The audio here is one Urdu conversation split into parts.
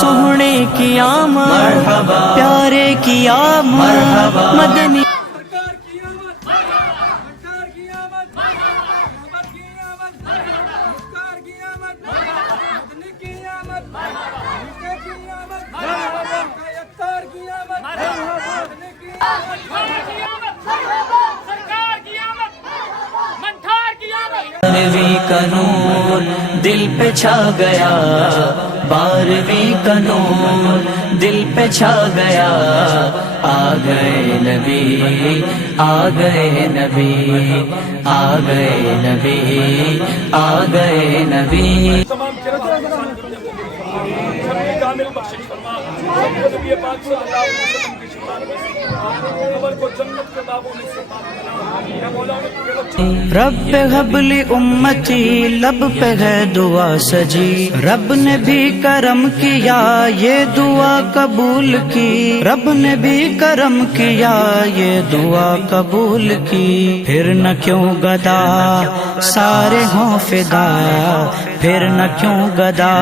سوہنے کی آمد پیارے کی آمد مدنی بارہویں کا نور دل پہ چھا گیا، بارہویں کا نور دل پہ چھا گیا، آ گئے نبی آ گئے نبی آ گئے نبی آ گئے نبی۔ تمام کامل بخشش فرما، نبی پاک صلی اللہ علیہ وسلم کی شفاعت میں خبر کو جنت کے باغوں میں سے پاک بنا یا مولا رب ہب لی امتی، لب پہ ہے دعا سجی، رب نے بھی کرم کیا یہ دعا قبول کی، رب نے بھی کرم کیا یہ دعا قبول کی، پھر نہ کیوں گدا سارے ہوں فدا، پھر نہ کیوں گدا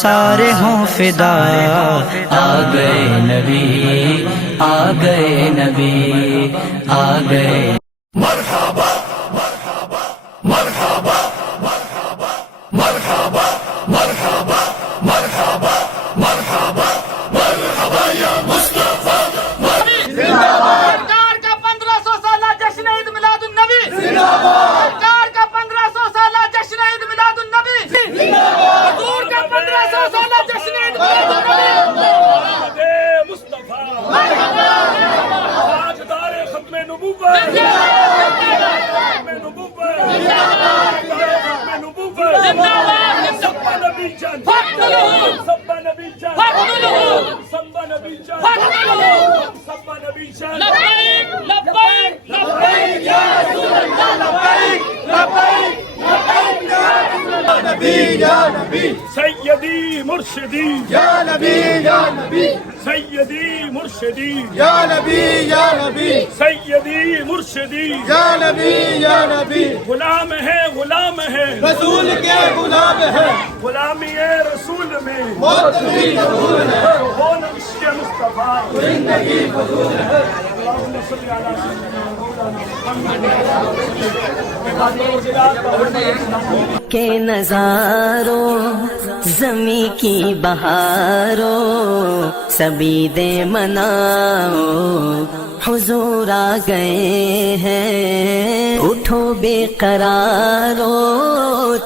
سارے ہوں فدا، آ گئے نبی آ گئے نبی آ گئے۔ مرحبا مرحبا مرحبا مرحبا مرحبا مرحبا مرحبا مرحبا مرحبا یا مصطفیٰ۔ سرکار کا 1500 سالہ جشن عید میلاد النبی، سرکار کا 1500 سالہ جشن عید میلاد النبی، حضور کا 1500 سالہ جشن عید میلاد النبی، مصطفیٰ تاجدار ختم نبوت، سیدی مرشدی یا نبی یا نبی سیدی مرشدی یا نبی یا نبی سیدی مرشدی یا نبی یا نبی، غلام ہے غلام ہے رسول کے غلام ہے، غلامی رسول میں موت بھی قبول ہے، وہ نقش مصطفیٰ زندگی فضول ہے۔ اللہم صلی علی سیدنا مولانا محمد کے نظاروں زمیں کی بہاروں سبھی دے مناؤ، حضور آ گئے ہیں، اٹھو بے قرارو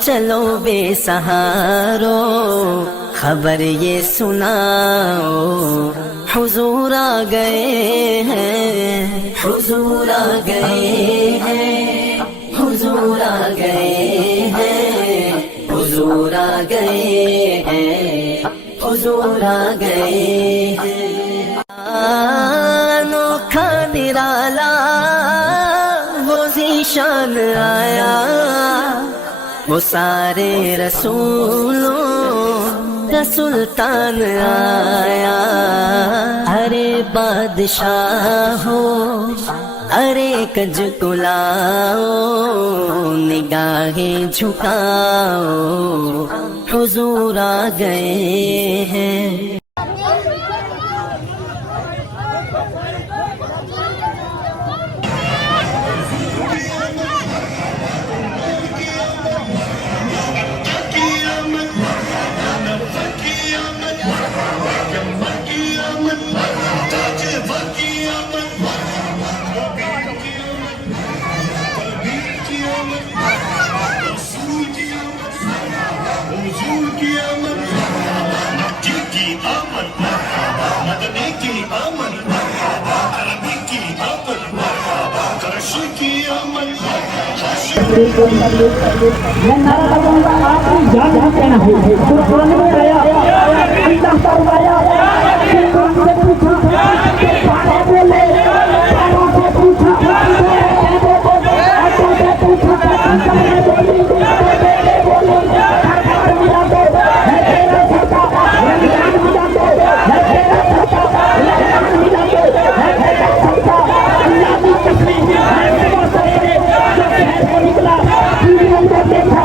چلو بے سہارو، خبر یہ سناؤ حضور آ گئے ہیں، حضور آ گئے ہیں، حضور آ گئے ہیں، حضور آ گئے ہیں، حضور آ گئے ہیں، انوکھا نرالا وہ ذیشان آیا، وہ سارے رسولوں کا سلطان آیا، ارے بادشاہ ہو ارے کج کلاؤ، نگاہیں جھکاؤ، حضور آ گئے ہیں۔ میں نعرہ لگاؤں گا آپ کی جان جہاں کہنا ہے، قرآن میں آیا اللہ فرمایا سن سے پوچھا کہ پاڑے بولے، پاڑوں سے پوچھا آٹوں سے پوچھا کمرے بولی بیٹے بولے، ہر بار ملا دو ہے تیرا ستا، رمضان ملا دو ہے تیرا ستا، رمضان ملا دو ہے تیرا ستا، اللہ کی قسم ہے وہ سارے جو شہر سے نکلا دیکھا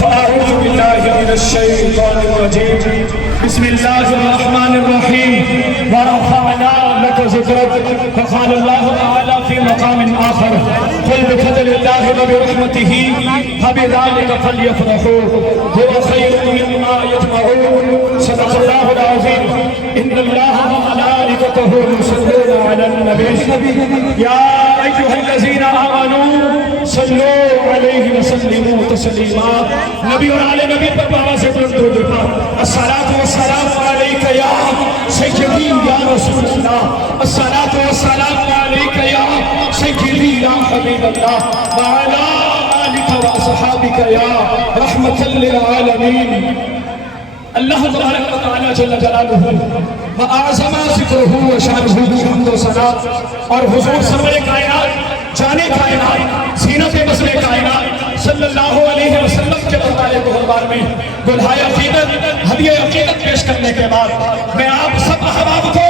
فأعوذ بالله من الشيطان الرجيم بسم الله الرحمن الرحيم ورفعنا لك ذكرك فقال الله تعالى في مقام آخر قل بفضل الله وبرحمته فبذلك فليفرحوا هو خير مما يجمعون صدق الله العظيم إن الله وملائكته يصلون على النبي يا أيها الذين آمنوا صلوا علیہ وسلموا تسلیما. نبی اور آل نبی پر بابا سے درود پڑھو. الصلاۃ والسلام علیک یا سیدی یا رسول اللہ، الصلاۃ والسلام علیک یا سیدی یا حبیب اللہ، وعلی آلک واصحابک یا رحمۃ للعالمین. اللہ تبارک و تعالی جل جلالہ وأعظم ذکرہ وشانہ حمد و ثنا. اور حضور سرور کائنات، جانے کائنات، زینت مسئلے علیہ وسلم کے دربار گہربار میں دلہائے عقیدت ہدیہ عقیدت پیش کرنے کے بعد میں آپ سب احباب کو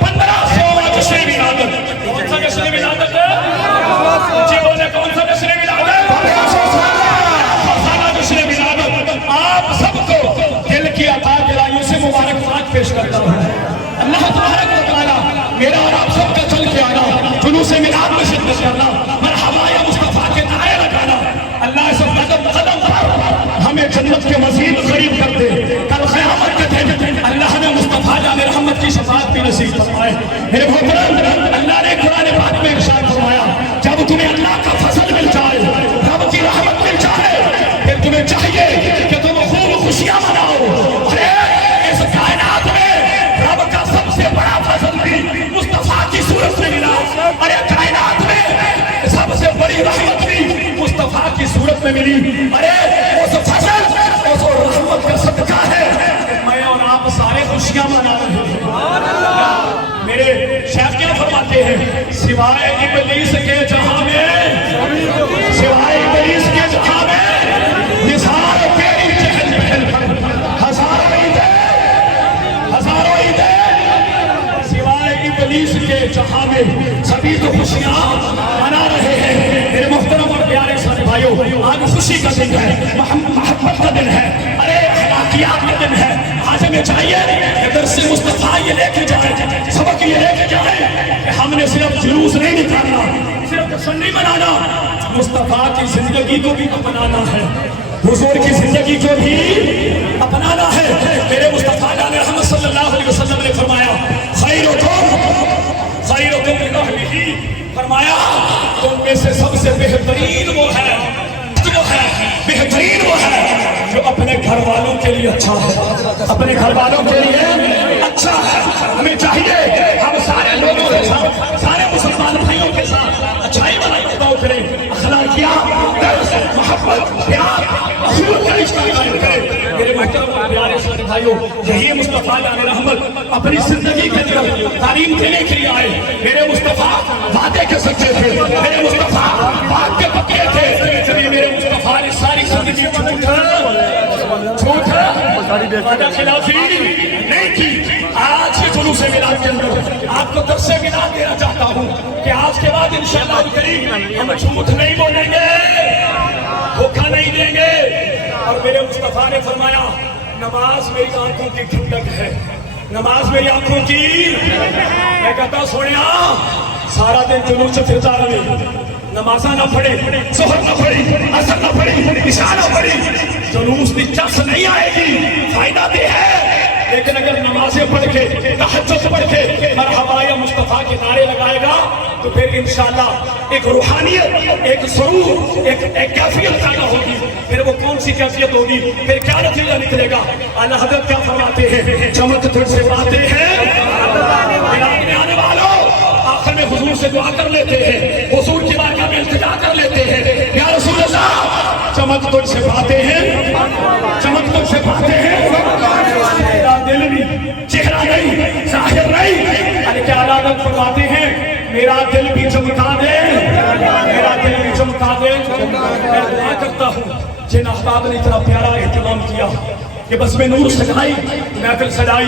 1500واں جشن ولادت، کون سا جشن ولادت ہے؟ جی بولے کون سا جشن ولادت؟ 1500 سالہ جشن ولادت آپ سب کو دل کی عطا دلائیوں سے مبارکباد پیش کرتا ہوں۔ اللہ تبارک و تعالی میرا اور آپ سب کا چل کے آنا، جلوس میلاد میں شرکت کرنا، مرحبا یا مصطفیٰ کے نعرے لگانا، اللہ اس قدم قدم پر ہمیں جنت کے مزید قریب کر دے۔ کل قیامت کے دن اللہ نے مصطفیٰ جان رحمت کی شفاعت بھی نصیب فرمائے۔ میرے محترم، اللہ نے قرآن پاک میں ارشاد فرمایا جب تمہیں اللہ کا فضل مل جائے، رب کی رحمت مل جائے، پھر تمہیں چاہیے کہ تم خوب خوشیاں مناؤ۔ ارے اس کائنات میں رب کا سب سے بڑا فضل بھی مصطفیٰ کی صورت میں ملا۔ ارے کائنات میں سب سے بڑی رحمت بھی مصطفیٰ کی صورت میں ملی۔ ارے اس فضل اس رحمت کا صدقہ ہے میں اور آپ سارے خوشیاں منا رہے ہیں۔ میرے شیخ کیا فرماتے ہیں، سوائے ابلیس کے جہاں میں، سوائے ابلیس کے جہاں میں نثار تیری چہل پہل پر ہزاروں عیدیں، سوائے ابلیس کے جہاں میں سبھی تو خوشیاں منا رہے ہیں۔ میرے محترم اور پیارے سارے بھائیوں، آج خوشی کا دن ہے، محبت کا دن ہے، ارے اخلاقیات کا دن ہے۔ آج ہمیں چاہیے کہ درس مصطفیٰ یہ لے کے جائیں، سبق یہ لے کے جائیں کہ ہم نے صرف جلوس نہیں نکالنا، صرف جشن نہیں منانا، مصطفیٰ کی زندگی کو بھی اپنانا ہے، حضور کی زندگی کو بھی اپنانا ہے۔ میرے مصطفیٰ جان رحمت صلی اللہ علیہ وسلم نے فرمایا خیرکم لأہلہ، فرمایا تم میں سے سب سے بہترین وہ ہے، بہترین وہ ہے جو اپنے گھر والوں کے لیے اچھا ہے، اپنے گھر والوں کے لیے اچھا ہے۔ ہمیں چاہیے ہم سارے لوگوں کے ساتھ، سارے مسلمان بھائیوں کے ساتھ اچھائی والا برتاؤ کریں، اخلاقیات، درس، محبت، پیار، اصول کا رشتہ قائم کریں۔ میرے محترم اور پیارے سارے بھائیوں، یہی مصطفیٰ جان رحمت اپنی زندگی کے اندر تعلیم دینے کے لیے آئے۔ میرے مصطفیٰ وعدے کے سچے تھے، میرے مصطفیٰ بات کے پکے تھے، جبھی میرے مصطفیٰ نے ساری زندگی وعدہ خلافی نہیں کی۔ آج کے جلوس میلاد کے اندر آپ کو درس میلاد دینا چاہتا ہوں کہ آج کے بعد انشاءاللہ الکریم ہم جھوٹ نہیں بولیں گے، دھوکہ نہیں دیں گے۔ اور میرے مصطفیٰ نے فرمایا نماز میری آنکھوں کی ٹھنڈک ہے، نماز میری آنکھوں کی، میں کہتا سوڑیا سارا دن جلوس سے پھرتا رہے، نمازہ نہ پڑھے، ظہر نہ پڑھی، عصر نہ پڑھی، عشاء نہ پڑھی، جلوس کی چس نہیں آئے گی، فائدہ دے ہے۔ لیکن اگر نمازیں پڑھ کے، تہجد پڑھ کے مرحبا یا مصطفیٰ کے نعرے لگائے گا تو پھر انشاءاللہ ایک روحانیت، ایک سرور، ایک کیفیت پیدا ہوگی۔ پھر وہ کون سی کیفیت ہوگی، پھر کیا نتیجہ نکلے گا؟ اعلیٰ حضرت کیا فرماتے ہیں، چمک تجھ سے باتیں ہیں میلاد میں آنے والوں، آخر میں حضور سے دعا کر لیتے ہیں، حضور کی بارگاہ میں التجا کر لیتے ہیں، یا رسول اللہ چمک تجھ سے باتیں ہیں، چمک تجھ سے باتیں ہیں، میرا دل بھی چہرہ نہیں، ظاہر نہیں، ارے کیا عادت فرماتے ہیں، میرا دل بھی چمکا دے، میرا دل بھی چمکا دے۔ میں دعا کرتا ہوں جن احباب نے اتنا پیارا اہتمام کیا کہ بس میں نور سجائی، محفل سجائی،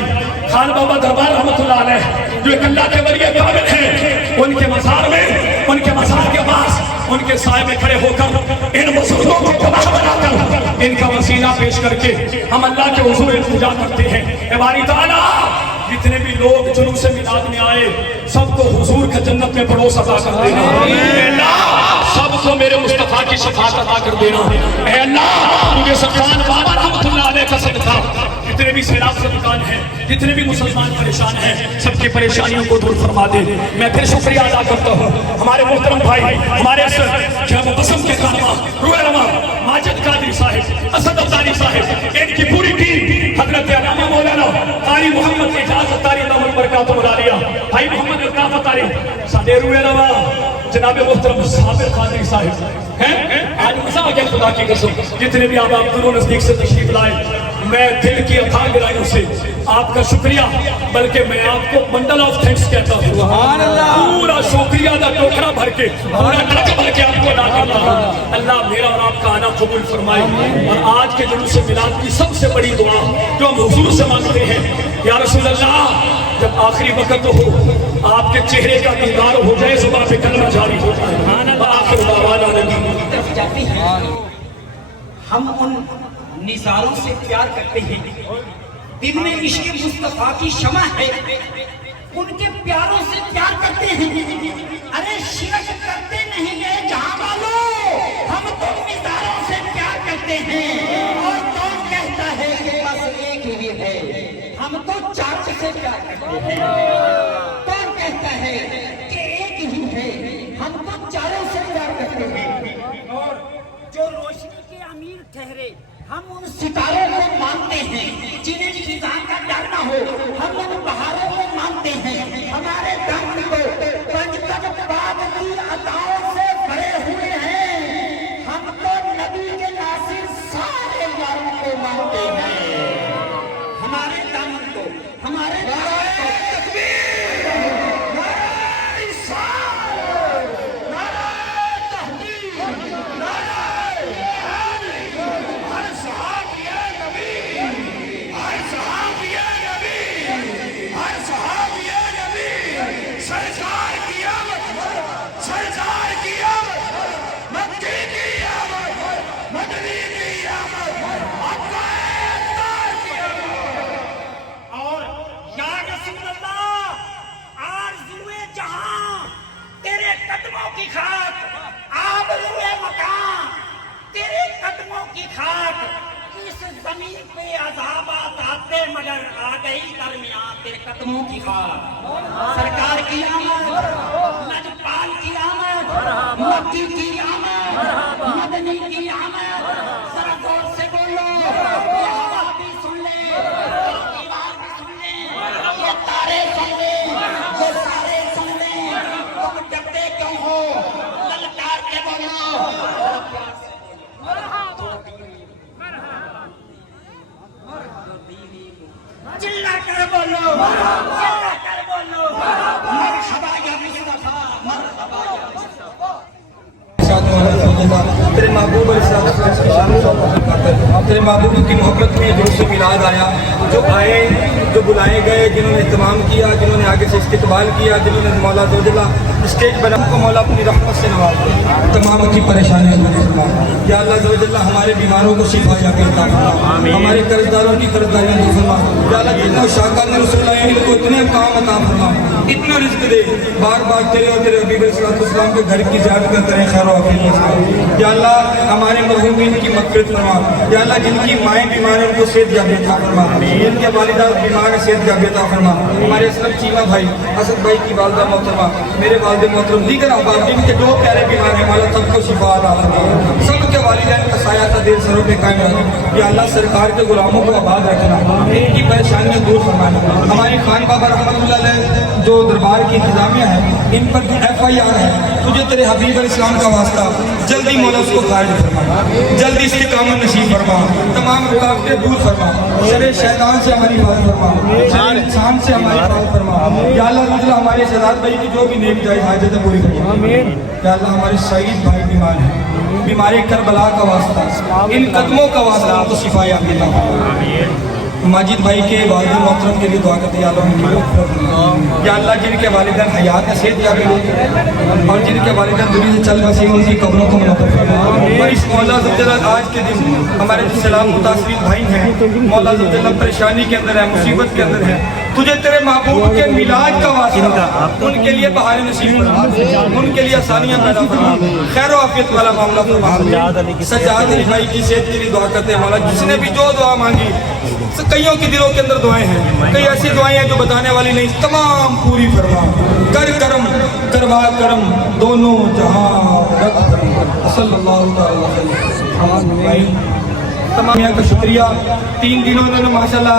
خان بابا دربار رحمت اللہ علیہ جو ایک اللہ کے ولی کامل ہیں، ان کے مزار میں، ان کے مزار کے پاس، ان کے سائے میں کھڑے ہو کر ان بزرگوں کو گواہ بنا کر ان کا وسیلہ پیش کر کے ہم اللہ کے حضور التجا کرتے ہیں، اے باری تعالیٰ جتنے بھی لوگ جلوس میلاد میں آئے سب کو حضور کا جنت میں پڑوس عطا کر دینا، اے اللہ سب کو میرے مصطفیٰ کی شفاعت عطا کر دینا، اے اللہ مجھے سلطان بابا رحمت اللہ علیہ کا صدقہ، جتنے بھی سیلاب سے دکان ہیں، جتنے بھی مسلمان پریشان ہیں، سب کی پریشانیوں کو دور فرما دے۔ میں پھر شکریہ ادا کرتا ہوں ہمارے محترم بھائی، ہمارے جب قسم کے کارواں روح رواں ماجد قادری صاحب، اسد افطاری صاحب، ان کی پوری ٹیم، حضرت علامہ مولانا قاری محمد اعجاز اتاری دامن برکاتہ ملالیہ، بھائی محمد الطاف اتاری، سادے روح رواں جناب محترم صابر قادری صاحب ہیں۔ آج مزہ آ گیا خدا کی قسم، جتنے بھی آپ دونوں نزدیک سے تشریف لائے، میں دل کی اتھاہ گہرائیوں سے آپ کا شکریہ، بلکہ میں آپ کو بنڈل آف تھینکس کہتا ہوں. پورا شکریہ دا ٹوکرا بھر کے، پورا ٹرک بھر کے آپ کو ادا کرتا ہوں. اللہ میرا اور آپ کا آنا قبول فرمائے. اور آج کے جلوس میلاد کی سب سے بڑی دعا جو ہم حضور سے مانگتے ہیں، یا رسول اللہ جب آخری وقت ہو، آپ کے چہرے کا دیدار ہو جائے، زبان پہ کلمہ جاری ہو جائے. آخر دعوانا نبی. ہم ان نثاروں سے پیار کرتے ہیں، دل میں عشق مصطفیٰ کی شمع ہے، ان کے پیاروں سے پیار کرتے ہیں. ارے شرک کرتے نہیں گئے جہاں والوں، ہم تو نثاروں سے پیار کرتے ہیں. اور کون کہتا ہے کہ بس ایک ہی ہے، ہم تو چاروں سے پیار کرتے ہیں. کون کہتا ہے کہ ایک ہی ہے، ہم تو چاروں سے پیار کرتے ہیں. اور جو روشنی کے امیر ٹھہرے، ہم ان ستاروں کو مانتے ہیں جنہیں خزاں کا ڈر نہ ہو. ہم ان بہاروں کو مانتے ہیں، ہمارے دم کو پنج تک باد کی عطاؤں سے بھرے ہوئے ہیں. ہم تو نبی کے ناصر سارے یاروں کو مانتے ہیں. ہمارے دم کو، ہمارے کی خاک، آبروئے مکان تیرے قدموں کی خاک. اس زمین پہ عذابات آتے مگر آ گئی درمیان تیرے قدموں کی خاک. سرکار کی آمد، نجپال کی آمد، مکی کی آمد، مدنی کی آمد. ذرا غور سے بولو، یہ ہوا بھی سن لے، یہ دیوار بھی سن لے، یہ تارے سن لے، یہ سارے سن لے. تم ڈرتے کیوں ہو؟ للکار کے بولو. چلا کر بولو، چلا کر بولو، مرحبا یا مصطفیٰ، مرحبا یا مصطفیٰ. تیرے محبوب تیرے محبوب کی محبت میں جلوس میلاد آیا. جو آئے، جو بلائے گئے، جنہوں نے اہتمام کیا، جنہوں نے آگے سے استقبال کیا، جنہوں نے مولا زوجلہ اسٹیج بنا کو مولا اپنی رحمت سے نواز دے. تمام کی پریشانیاں دور فرما. یا اللہ زوجلہ ہمارے بیماروں کو شفا یا عطا فرما، ہمارے قرضداروں کی قرضداریاں دور فرما. یا اللہ جتنے شاکر نے رسول اللہ ان کو اتنے کام عطا فرما، اتنا رزق دے. بار بار تیرے اور تیرے حبیب صلی اللہ علیہ وسلم کے گھر کی زیارت کرتے رہے، خیر و عافیت. یا اللہ ہمارے مرحومین کی مغفرت فرما. یا اللہ جن کی مائیں بیمار ہیں ان کو صحت یابی عطا فرما، جن کے والدہ بیمار ہیں صحت یابی عطا فرما. ہمارے اسلم چیمہ بھائی، اسد بھائی کی والدہ محترمہ، میرے والد محترم، دیگر احباب جن کے دو پیارے بیمار ہیں، مولا سب کو شفا عطا فرما. سب کے والدین کا سایہ تھا دیر سروں پہ قائم رکھنا. یا اللہ سرکار کے غلاموں کو آباد رکھنا، ان کی پریشانیاں دور فرمانا. ہماری خان بابا رحمۃ اللہ علیہ جو دربار کی انتظامیہ ہے، ان پر جو FIR ہے، تجھے تیرے حبیب علیہ السلام کا واسطہ جلدی مولا اس کو خارج فرما، جلدی استقامت نصیب فرما، تمام رکاوٹیں دور فرما. شر شیطان سے ہماری حفاظت فرما، شر انسان سے ہماری حفاظت فرما. یا اللہ رضا ہمارے شہزاد بھائی کی جو بھی نیک جائز حاجتیں پوری فرما. یا اللہ ہمارے شہید بھائی بیمار ہیں، بیماری کربلا کا واسطہ، ان قدموں کا واسطہ ان کو شفا عطا فرما. ماجد بھائی کے والد محترم کے لیے دعا کرتے ہیں، یا اللہ ان کی مغفرت فرما. یا اللہ جن کے والدین حیات صحت یابی ہو اور جن کے والدین دنیا سے چل بسے ان کی قبروں کو منور فرما. اور اس مولا زوجلہ آج کے دن ہمارے جو سلام متاثرین بھائی ہیں، مولا زوجلہ پریشانی کے اندر ہے، مصیبت کے اندر ہے، تجھے تیرے محبوب کے میلاد کا واسطہ ان کے لیے بہار نصیب فرما، ان کے لیے آسانیاں پیدا فرما، خیر و عافیت والا معاملہ فرما. سجاد علی بھائی کی صحت کے لیے دعا کرتے ہیں مولا، جس نے بھی جو دعا مانگی، کئیوں کے دلوں کے اندر دعائیں ہیں، کئی ایسی دعائیں ہیں جو بتانے والی نہیں، تمام پوری فرما. کر کرم کروا کرم دونوں جہاں رکھ کرم. صلی اللہ علیہ وسلم. تمام کا شکریہ. 3 دنوں انہوں نے ماشاءاللہ